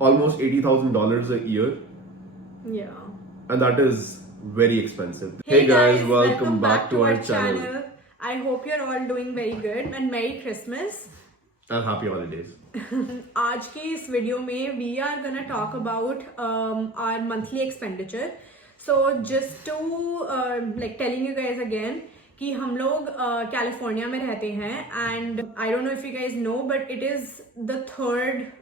almost $80,000 a year, Yeah. and that is very expensive. Hey guys, welcome back to our channel. I hope you're all doing very good and Merry Christmas. And happy holidays. आज की इस video में we are gonna talk about our monthly expenditure. So just to like telling you guys again कि हम लोग California में रहते हैं and I don't know if you guys know but it is the third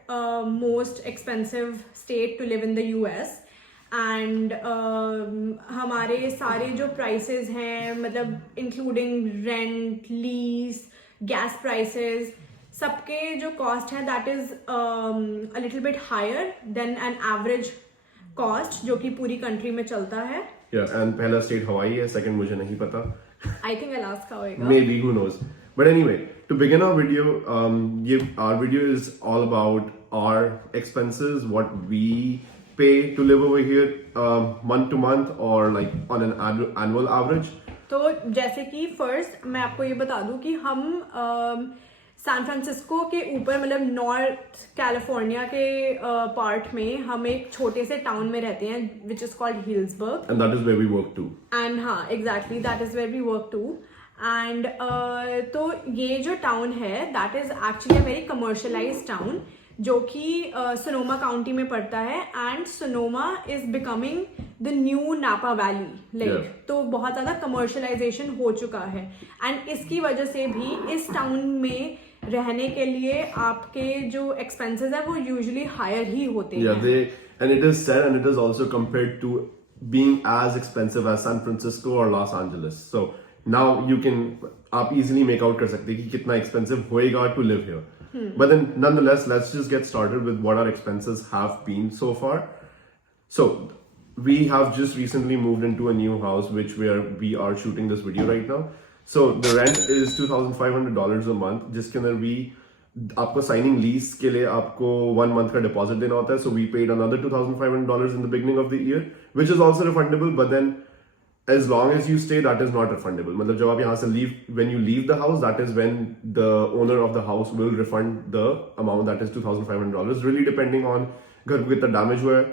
most expensive state to live in the US. And हमारे सारे जो prices हैं मतलब including rent lease gas prices सबके जो कॉस्ट है that is a little bit higher than an average cost जो कि पूरी कंट्री में चलता है. एंड पहला स्टेट हवाई है, सेकंड मुझे नहीं पता. आई थिंक अलास्का होएगा. Maybe, who knows. But anyway, to begin our video, our video is all about our expenses, what we pay to live over here month to month or like on an annual average. तो जैसे कि first मैं आपको ये बता दूं कि हम सैन फ्रांसिस्को के ऊपर मतलब नॉर्थ कैलिफोर्निया के पार्ट में हम एक छोटे से टाउन में रहते हैं which is called Healdsburg. And that is where we work too. And हाँ exactly that is where we work too. And तो ये जो टाउन है that is actually a very commercialised town जो कि सोनोमा काउंटी में पड़ता है and Sonoma is becoming the new Napa Valley like. तो बहुत ज़्यादा कमर्शलाइजेशन हो चुका है एंड इसकी वजह से भी इस टाउन में रहने के लिए आपके जो एक्सपेंसेस है वो यूजुअली हायर ही होते हैं. And it is said and it is also compared to being as expensive as San Francisco or Los Angeles. So now you can आप easily make out कर सकते हैं कि कितना expensive होएगा to live here. But then nonetheless, let's just get started with what our expenses have been so far. So we have just recently moved into a new house which we are shooting this video right now. So the rent is $2,500 a month जिसके अंदर we आपको signing lease के लिए आपको 1 month का deposit देना होता है. So we paid another $2,500 in the beginning of the year which is also refundable, but then as long as you stay that is not refundable. मतलब जब आप यहाँ से when you leave the house that is when the owner of the house will refund the amount that is $2,500 really depending on घर को कितना damage हुआ है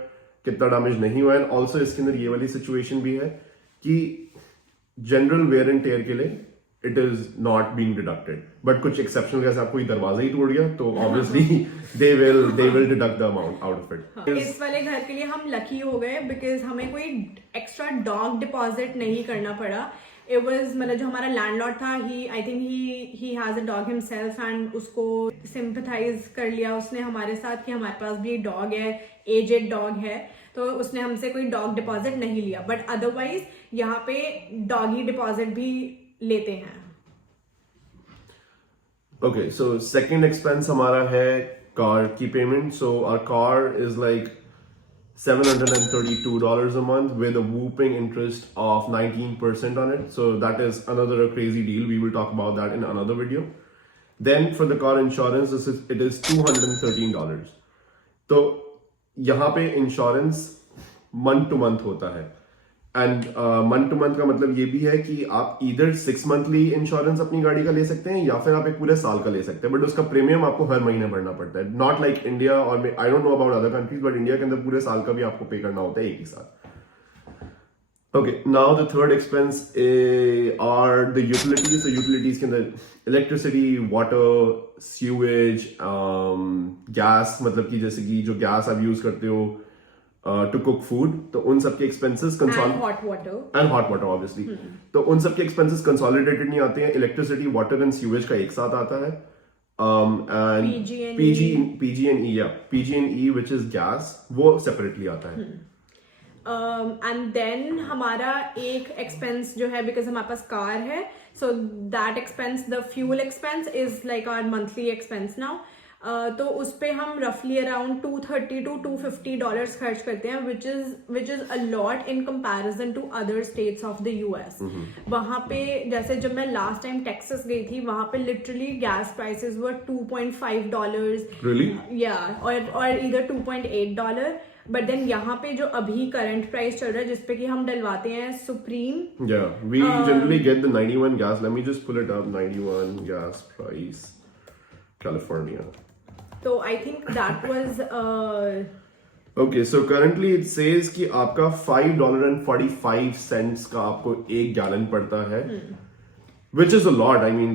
कितना डैमेज नहीं हुआ है. ऑल्सो इसके अंदर ये वाली सिचुएशन भी है कि जनरल वेयर एंड टेयर के लिए it is not being deducted, but कुछ एक्सेप्शनल कैसे आपको दरवाजा ही टूट गया तो obviously they will deduct the amount out of it. इस वाले घर के लिए हम लकी हो गए बिकॉज हमें कोई एक्स्ट्रा डॉग डिपॉजिट नहीं करना पड़ा. इट वाज मतलब जो हमारा लैंडलॉर्ड था I think he has a dog himself and उसको सिंपथाइज कर लिया उसने हमारे साथ कि हमारे पास भी डॉग है, एजेड डॉग है, तो उसने हमसे कोई डॉग डिपॉजिट नहीं लिया. बट अदरवाइज यहाँ पे डॉगी डिपॉजिट भी लेते हैं. Okay, so second expense हमारा है कार की payment. So our car is like $732 a month with a whooping interest of 19% on it. So that is another crazy deal. We will talk about that in another video. Then for the car insurance, it is $213. तो यहाँ पे insurance month two month होता है and month two month का मतलब ये भी है कि आप इधर 6 monthly इंश्योरेंस अपनी गाड़ी का ले सकते हैं या फिर आप एक पूरे साल का ले सकते हैं, बट उसका प्रीमियम आपको हर महीने भरना पड़ता है. नॉट लाइक इंडिया और I don't know about other countries, but India के अंदर पूरे साल का भी आपको पे करना होता है एक ही साथ. Okay, now the third expense are the utilities. तो यूटिलिटीज के अंदर इलेक्ट्रिसिटी, वाटर, सीवेज, गैस, मतलब कि जैसे कि जो गैस आप यूज करते हो टू कुक फूड, तो उन सबके expenses and hot water obviously. तो उन सबके एक्सपेंसेस कंसोलिडेटेड नहीं आते हैं. इलेक्ट्रिसिटी, वाटर एंड सीवेज का एक साथ आता है and PG&E which is gas वो सेपरेटली आता है. एंड देन हमारा एक एक्सपेंस जो है बिकॉज हमारे पास कार है so that expense the fuel expense is like our monthly expense now. तो उस पे हम रफली अराउंड $230 to $250 खर्च करते हैं which is a lot in comparison to other states of the US. वहाँ पे जैसे जब मैं लास्ट टाइम टेक्सास गई थी वहाँ पे लिटरली गैस प्राइसेस वर $2.5. Really? Yeah, और इधर $2.8. बट देन यहाँ पे जो अभी करंट प्राइस चल रहा है जिसपे कि हम डलवाते हैं supreme. Yeah, we generally get the 91 gas. Let me just pull it up. 91 gas price, California. तो I think that was Okay, so currently it says कि आपका $5.45 का आपको एक गैलन पड़ता है, which is a lot. I mean,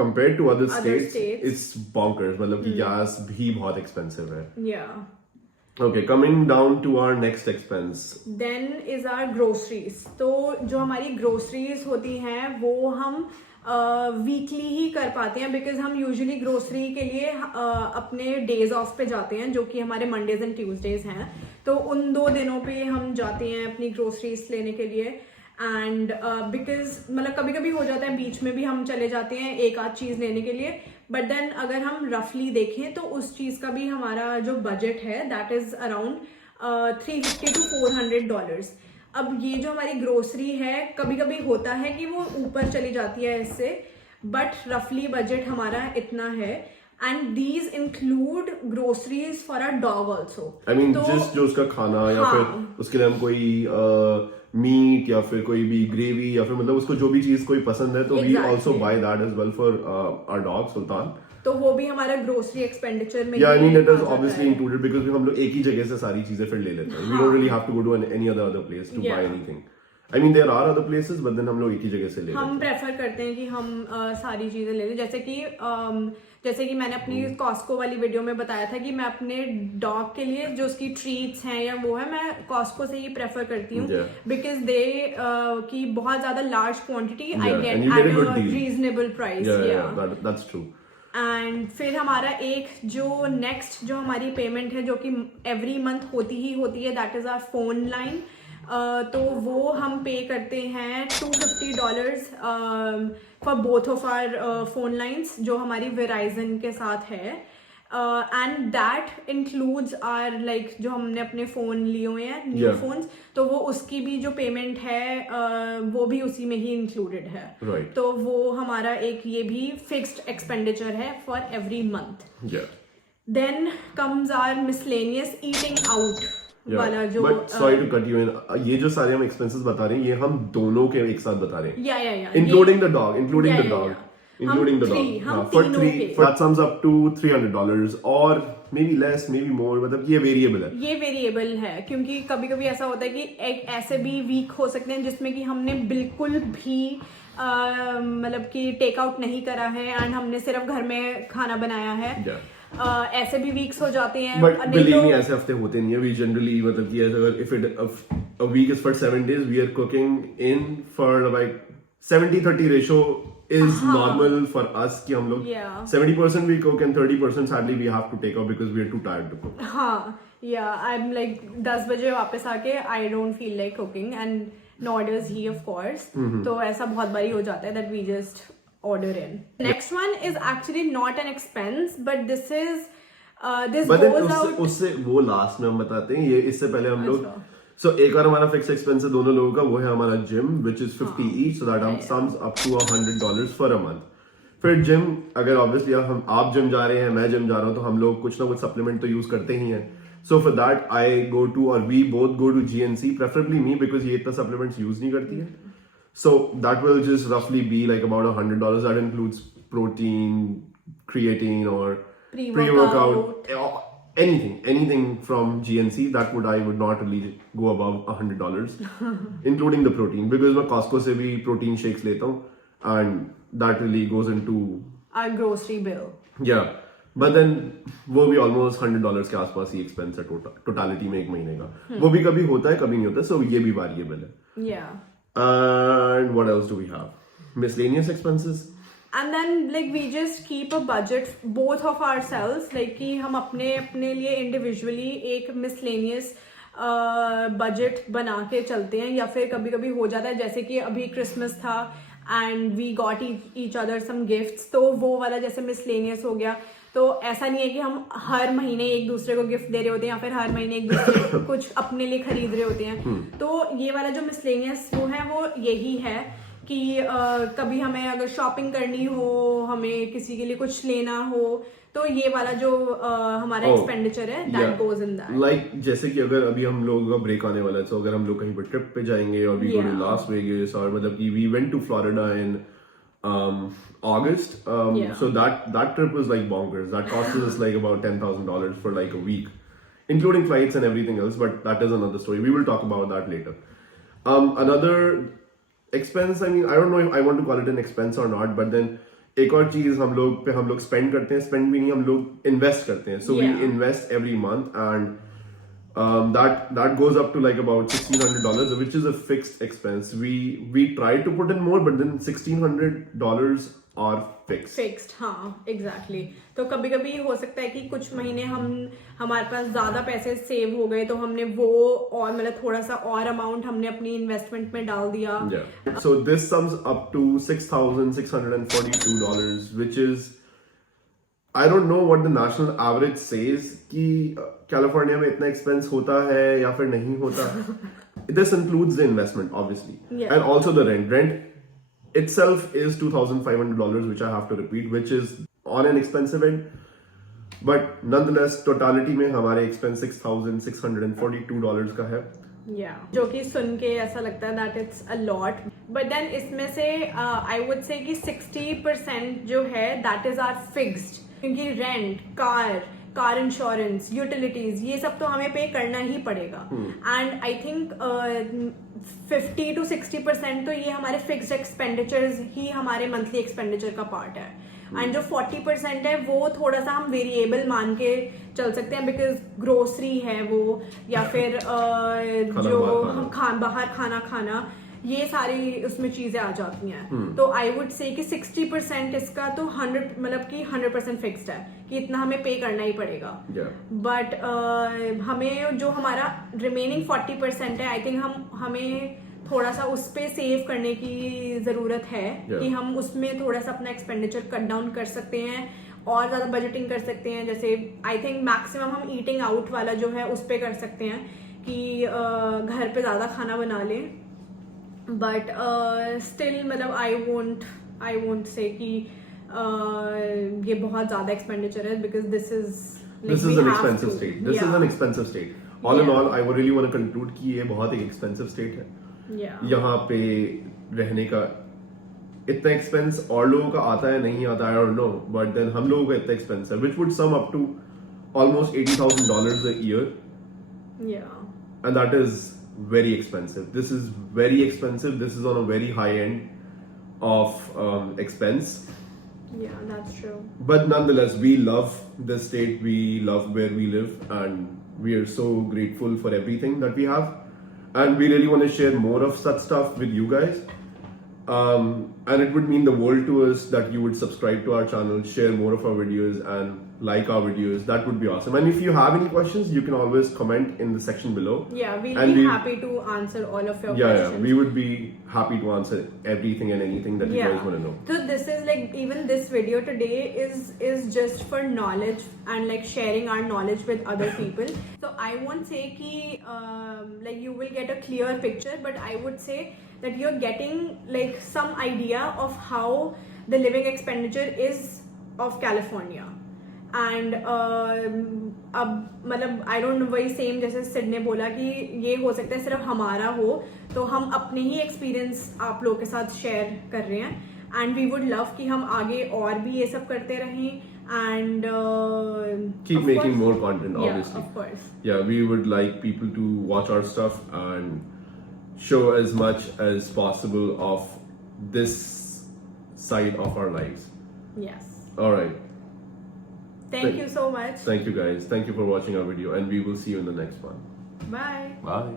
compared to other states, it's bonkers. मतलब कि गैस भी बहुत expensive है. yeah. Okay, coming down to our next expense. Then is our groceries. तो जो हमारी groceries होती हैं वो हम वीकली ही कर पाते हैं, बिकॉज हम यूजुअली ग्रोसरी के लिए अपने डेज ऑफ पे जाते हैं, जो कि हमारे मंडेज एंड ट्यूसडेज हैं. तो उन 2 दिनों पे हम जाते हैं अपनी ग्रोसरीज लेने के लिए. एंड बिकॉज मतलब कभी कभी हो जाता है बीच में भी हम चले जाते हैं एक आध चीज़ लेने के लिए, बट देन अगर हम रफली देखें तो उस चीज़ का भी हमारा जो बजट है दैट इज़ अराउंड $350 to $400. अब ये जो हमारी ग्रोसरी है कभी कभी होता है कि वो ऊपर चली जाती है इससे, बट रफली बजट हमारा इतना है. And these include groceries for a dog also. I mean just जो उसका खाना या फिर उसके लिए हम कोई मीट या फिर कोई भी ग्रेवी या फिर मतलब उसको जो भी चीज कोई पसंद है तो we also buy that as well for our dog Sultan. तो वो भी हमारा ग्रोसरी एक्सपेंडिचर में I mean it is obviously included because हम लोग एक ही जगह से सारी चीजें फिर ले लेते हैं. We don't really have to go to any other place to buy anything. I mean there are other places but then हम लोग एक ही जगह से ले लेते हैं. हम प्रेफर करते हैं कि हम सारी चीजें ले लें. जैसे कि मैंने अपनी कॉस्को वाली वीडियो में बताया था कि मैं अपने डॉग के लिए जो उसकी ट्रीट्स हैं या वो है मैं कॉस्को से ही प्रेफर करती हूँ, बिकॉज दे की बहुत ज्यादा large quantity I get at a reasonable price. That's true. And फिर हमारा एक जो नेक्स्ट जो हमारी पेमेंट है जो कि एवरी मंथ होती है that is our phone line. तो वो हम पे करते हैं $250 for both of our phone lines जो हमारी वेराइजन के साथ है. And that includes our like जो हमने अपने फोन लिए हुए हैं न्यू फोन्स, तो वो उसकी भी जो पेमेंट है वो भी उसी में ही इंक्लूडेड है. तो वो हमारा एक ये भी फिक्स्ड एक्सपेंडिचर है for every month. Then comes our miscellaneous eating out वाला जो. But sorry to cut you in, ये जो सारे हम एक्सपेंसेस बता रहे हैं ये हम दोनों के एक साथ बता रहे हैं. Including the dog including the dog. For 3 that sums up to $300 or maybe less maybe more. मतलब ये वेरिएबल है क्योंकि कभी कभी ऐसा होता है कि एक ऐसे भी वीक हो सकते हैं जिसमें कि हमने बिल्कुल भी मतलब कि टेक आउट नहीं करा है एंड हमने सिर्फ घर में खाना बनाया है. ऐसे भी वीक्स हो जाते हैं. बट बिलीव मी ऐसे हफ्ते होते नहीं है. वी जनरली मतलब कि अगर if it a week is for 7 days we are cooking in for like 70-30 ratio is normal for us कि हम लोग 70% we cook and 30% sadly we have to take out because we are too tired to cook. I'm like 10 बजे वापस आके I don't feel like cooking and nor does he of course. तो ऐसा बहुत बारी हो जाता है that we just order in. Next one is actually not an expense but this goes out. उससे वो लास्ट में हम बताते हैं. ये इससे पहले हम लोग So एक और हमारा फिक्स एक्सपेंस है दोनों लोगों का, वो है हमारा gym which is 50 each so that sums up to $100 for a month. फिर जिम अगर ऑब्वियसली आप जिम जा रहे हैं मैं जिम जा रहा हूँ तो हम लोग कुछ ना कुछ सप्लीमेंट तो यूज करते ही हैं. So for that I go to or we both go to GNC, preferably me because ये इतना सप्लीमेंट्स यूज नहीं करती है. So that will just roughly be like about $100. That includes protein, creatine or pre-workout. Anything from GNC that I would not really go above $100 including the protein because मैं Costco से भी protein shakes लेता हूँ and that really goes into our grocery bill. But then वो भी almost $100 के आसपास ही expense है totality में एक महीने का. वो भी कभी होता है कभी नहीं होता, so ये भी variable है. And what else do we have? Miscellaneous expenses. And then like we just keep a budget both of ourselves like कि हम अपने लिए individually एक miscellaneous budget बना के चलते हैं. या फिर कभी कभी हो जाता है जैसे कि अभी Christmas था and we got each other some gifts, तो वो वाला जैसे miscellaneous हो गया. तो ऐसा नहीं है कि हम हर महीने एक दूसरे को गिफ्ट दे रहे होते हैं या फिर हर महीने एक दूसरे को कुछ अपने लिए खरीद रहे होते हैं. तो ये वाला जो miscellaneous वो है वो यही है कि कभी हमें अगर शॉपिंग करनी हो, हमें किसी के लिए कुछ लेना हो, तो ये वाला जो हमारा एक्सपेंडिचर है that goes in that. Like जैसे कि अगर अभी हम लोगों का ब्रेक आने वाला है तो अगर हम लोग कहीं पर ट्रिप पे जाएंगे और we go to Las Vegas और मतलब कि we went to Florida in August. Yeah. So that trip was like bonkers. That cost us like about $10,000 for like a week, including flights and everything else. But that is another story. We will talk about that later. Another expense. I mean, I don't know if I want to call it an expense or not, but then एक और चीज हम लोग spend करते हैं, spend भी नहीं, हम लोग invest करते हैं. So Yeah. we invest every month, and that goes up to like about $1,600, which is a fixed expense. We try to put in more, but then $1,600 are fixed. Fixed, हाँ exactly तो कभी कभी हो सकता है कि कुछ महीने हमारे पास ज्यादा पैसे सेव हो गए तो हमने वो और मतलब थोड़ा सा और अमाउंट हमने अपनी इन्वेस्टमेंट में डाल दिया. Yeah. So this sums up to $6,642, which is, I don't know what the national average says कि कैलिफोर्निया में इतना एक्सपेंस होता है या फिर नहीं होता. This includes the investment, obviously, Yeah. and also the rent. Rent itself is $2,500, which I have to repeat, which is on an expensive end. But nonetheless, totality में हमारे expense $6,642 का है. जो कि सुन के ऐसा लगता है that it's a lot, but then इसमें से आई वुड से कि 60% जो है दैट इज आर फिक्स्ड, क्योंकि रेंट, कार इंश्योरेंस, यूटिलिटीज, ये सब तो हमें पे करना ही पड़ेगा. एंड आई थिंक 50 to 60% तो ये हमारे फिक्स्ड एक्सपेंडिचर्स ही हमारे मंथली एक्सपेंडिचर का पार्ट है. एंड जो 40% है वो थोड़ा सा हम वेरिएबल मान के चल सकते हैं, बिकॉज ग्रोसरी है वो, या फिर जो बाहर खाना ये सारी उसमें चीजें आ जाती हैं. तो आई वुड से कि 60% इसका तो 100 मतलब कि 100% फिक्स्ड है कि इतना हमें पे करना ही पड़ेगा. बट हमें जो हमारा रिमेनिंग 40% है, आई थिंक हमें थोड़ा सा उस पे सेव करने की जरूरत है. कि हम उसमें थोड़ा सा अपना एक्सपेंडिचर कट डाउन कर सकते हैं और ज्यादा बजटिंग कर सकते हैं. जैसे आई थिंक मैक्सिमम हम ईटिंग आउट वाला जो है उस पे कर सकते हैं कि घर पे ज्यादा खाना बना लें. बट स्टिल मतलब आई वोंट से कि ये बहुत ज्यादा एक्सपेंडिचर है, because this is an expensive state. This is an expensive state. All in all, I would really want to conclude कि ये बहुत एक expensive state है. यहाँ पे रहने का इतना एक्सपेंस और लोगों का आता है नहीं आता, I don't know, but then हम लोगों का इतना एक्सपेंस है, which would sum up to almost $80,000 a year. And that is very expensive. This is very expensive. This is on a very high end of expense. Yeah, that's true. But nonetheless, we love this state. We love where we live, and we are so grateful for everything that we have. And we really want to share more of such stuff with you guys. And it would mean the world to us that you would subscribe to our channel, share more of our videos, and like our videos. That would be awesome. And if you have any questions, you can always comment in the section below. Yeah, we'll be happy to answer all of your questions. Yeah, we would be happy to answer everything and anything that you guys want to know. So this is like, even this video today is just for knowledge and like sharing our knowledge with other people. So I won't say ki like you will get a clear picture, but I would say that you're getting like some idea of how the living expenditure is of California. And अब मतलब I don't know, वही same जैसे सिड ने बोला कि ये हो सकता है सिर्फ हमारा हो, तो हम अपने ही एक्सपीरियंस आप लोगों के साथ शेयर कर रहे हैं. एंड वी वुड लव कि हम आगे और भी ये सब करते रहें and keep making more content, obviously. Yeah, of course. Yeah, we would like people to watch our stuff and show as much as possible of this side of our lives. Yes. All right. Thank you so much. Thank you guys. Thank you for watching our video, and we will see you in the next one. Bye. Bye.